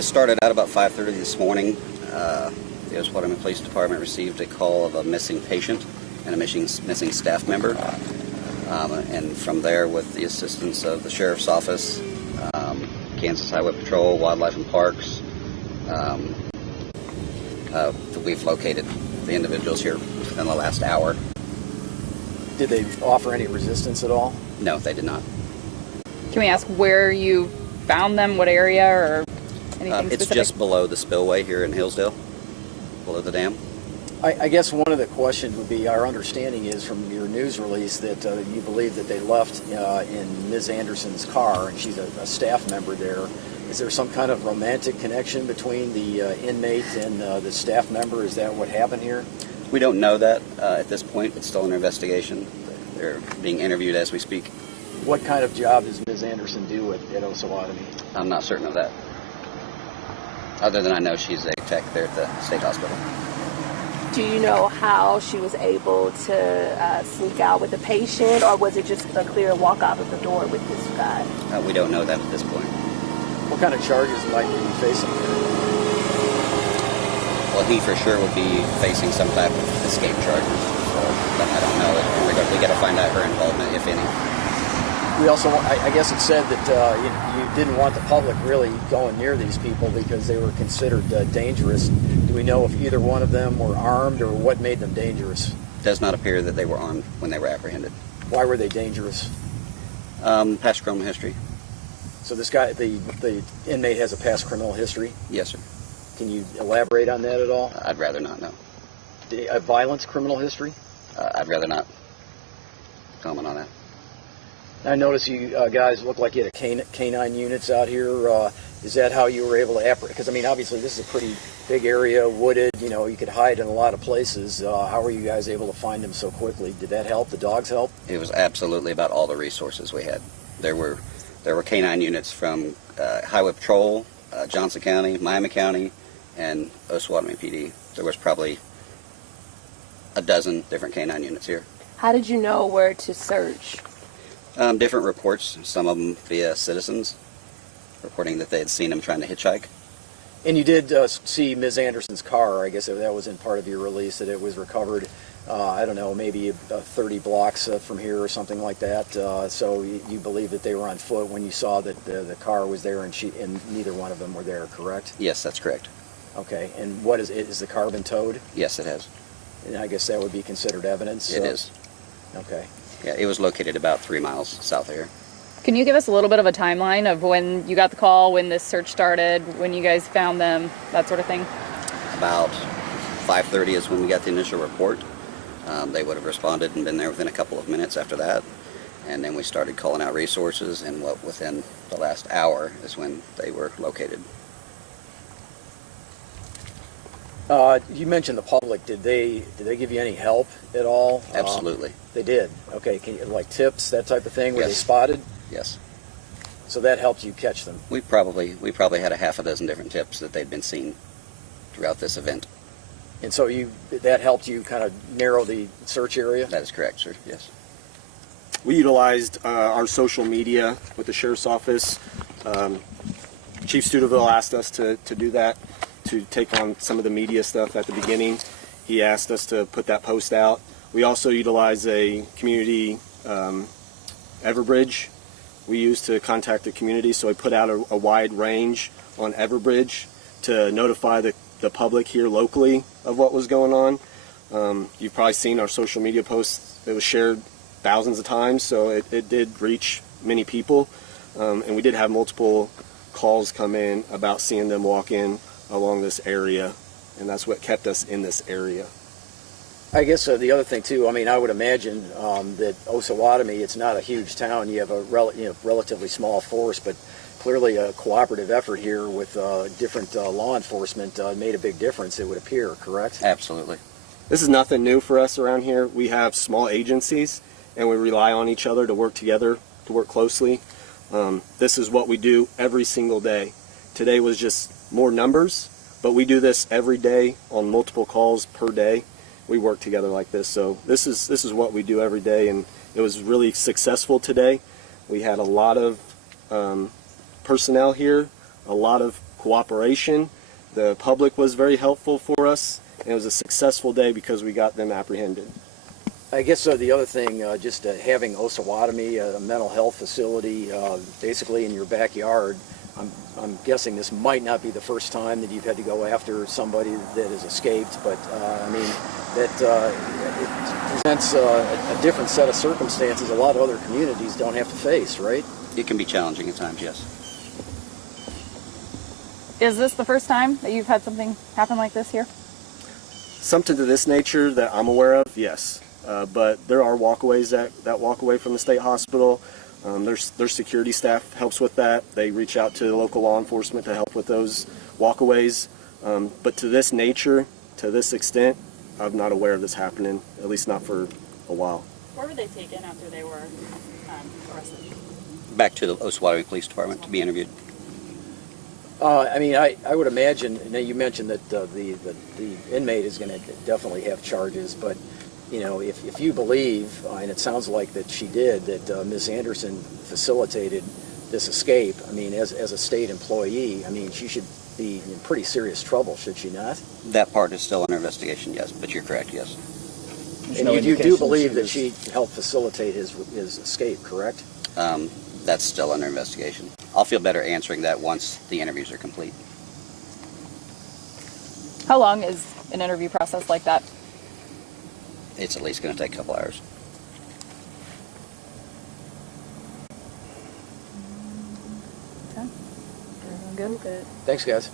This started out about 5:30 this morning. The Osawatomie Police Department received a call of a missing patient and a missing staff member. And from there, with the assistance of the Sheriff's Office, Kansas Highway Patrol, Wildlife and Parks, we've located the individuals here within the last hour. Did they offer any resistance at all? No, they did not. Can we ask where you found them, what area, or anything It's specific? just below the spillway here in Hillsdale, below the dam. I guess one of the questions would be, our understanding is from your news release that you believe that they left in Ms. Anderson's car, and she's a staff member there. Is there some kind of romantic connection between the inmate and the staff member? Is that what happened here? We don't know that at this point. It's still an investigation. They're being interviewed as we speak. What kind of job does Ms. Anderson do at Osawatomie? I'm not certain of that. Other than I know she's a tech there at the state hospital. Do you know how she was able to sneak out with the patient, or was it just a clear walk out of the door with this guy? We don't know that at this point. What kind of charges might he be facing here? Well, he for sure would be facing some type of escape charges. So, but I don't know. We got to find out her involvement, if any. We also, I guess it said that you didn't want the public really going near these people because they were considered dangerous. Do we know if either one of them were armed, or what made them dangerous? It does not appear that they were armed when they were apprehended. Why were they dangerous? Past criminal history. So this guy, the inmate, has a past criminal history? Yes, sir. Can you elaborate on that at all? I'd rather not know. A violent criminal history? I'd rather not comment on that. I notice you guys look like you had canine units out here. Is that how you were able to apprehend? Because, I mean, obviously this is a pretty big area, wooded, you know, you could hide in a lot of places. How were you guys able to find them so quickly? Did that help? The dogs help? It was absolutely about all the resources we had. There were canine units from Highway Patrol, Johnson County, Miami County, and Osawatomie PD. There was probably a dozen different canine units here. How did you know where to search? Different reports, some of them via citizens, reporting that they had seen him trying to hitchhike. And you did see Ms. Anderson's car. I guess that was in part of your release, that it was recovered, I don't know, maybe 30 blocks from here or something like that. So you believe that they were on foot when you saw that the car was there, and neither one of them were there, correct? Yes, that's correct. Okay, and what is it? Is the car been towed? Yes, it has. And I guess that would be considered evidence? It is. Okay. Yeah, it was located about 3 miles south of here. Can you give us a little bit of a timeline of when you got the call, when this search started, when you guys found them, that sort of thing? About 5:30 is when we got the initial report. They would have responded and been there within a couple of minutes after that. And then we started calling out resources, and within the last hour is when they were located. You mentioned the public. Did they give you any help at all? Absolutely. They did. Okay. Can you, like tips, that type of thing? Were they Yes. spotted? Yes. So that helped you catch them. We probably had a half a dozen different tips that they'd been seen throughout this event. And so that helped you kind of narrow the search area? That is correct, sir. Yes. We utilized our social media with the Sheriff's Office. Chief Studeville asked us to do that, to take on some of the media stuff at the beginning. He asked us to put that post out. We also utilize a community Everbridge we use to contact the community, so we put out a wide range on Everbridge to notify the public here locally of what was going on. You've probably seen our social media posts. It was shared thousands of times, so it did reach many people. And we did have multiple calls come in about seeing them walk in along this area, and that's what kept us in this area. I guess the other thing too, I mean, I would imagine that Osawatomie, it's not a huge town. You have a relatively small force, but clearly a cooperative effort here with different law enforcement made a big difference, it would appear, correct? Absolutely. This is nothing new for us around here. We have small agencies, and we rely on each other to work together, to work closely. This is what we do every single day. Today was just more numbers, but we do this every day on multiple calls per day. We work together like this, so this is what we do every day, and it was really successful today. We had a lot of personnel here, a lot of cooperation. The public was very helpful for us, and it was a successful day because we got them apprehended. I guess the other thing, just having Osawatomie, a mental health facility, basically in your backyard, I'm guessing this might not be the first time that you've had to go after somebody that has escaped, but I mean, that it presents a different set of circumstances a lot of other communities don't have to face, right? It can be challenging at times, yes. Is this the first time that you've had something happen like this here? Something to this nature that I'm aware of, yes. But there are walkways that walk away from the state hospital. Their security staff helps with that. They reach out to local law enforcement to help with those walkaways. But to this nature, to this extent, I'm not aware of this happening, at least not for a while. Where were they taken after they were arrested? Back to the Osawatomie Police Department to be interviewed. I mean, I would imagine, now you mentioned that the inmate is going to definitely have charges, but you know, if you believe, and it sounds like that she did, that Ms. Anderson facilitated this escape, I mean, as a state employee, I mean, she should be in pretty serious trouble, should she not? That part is still under investigation, yes, but you're correct, yes. And you do believe that she helped facilitate his escape, correct? That's still under investigation. I'll feel better answering that once the interviews are complete. How long is an interview process like that? It's at least going to take a couple hours. Okay. Everyone good? Thanks, guys.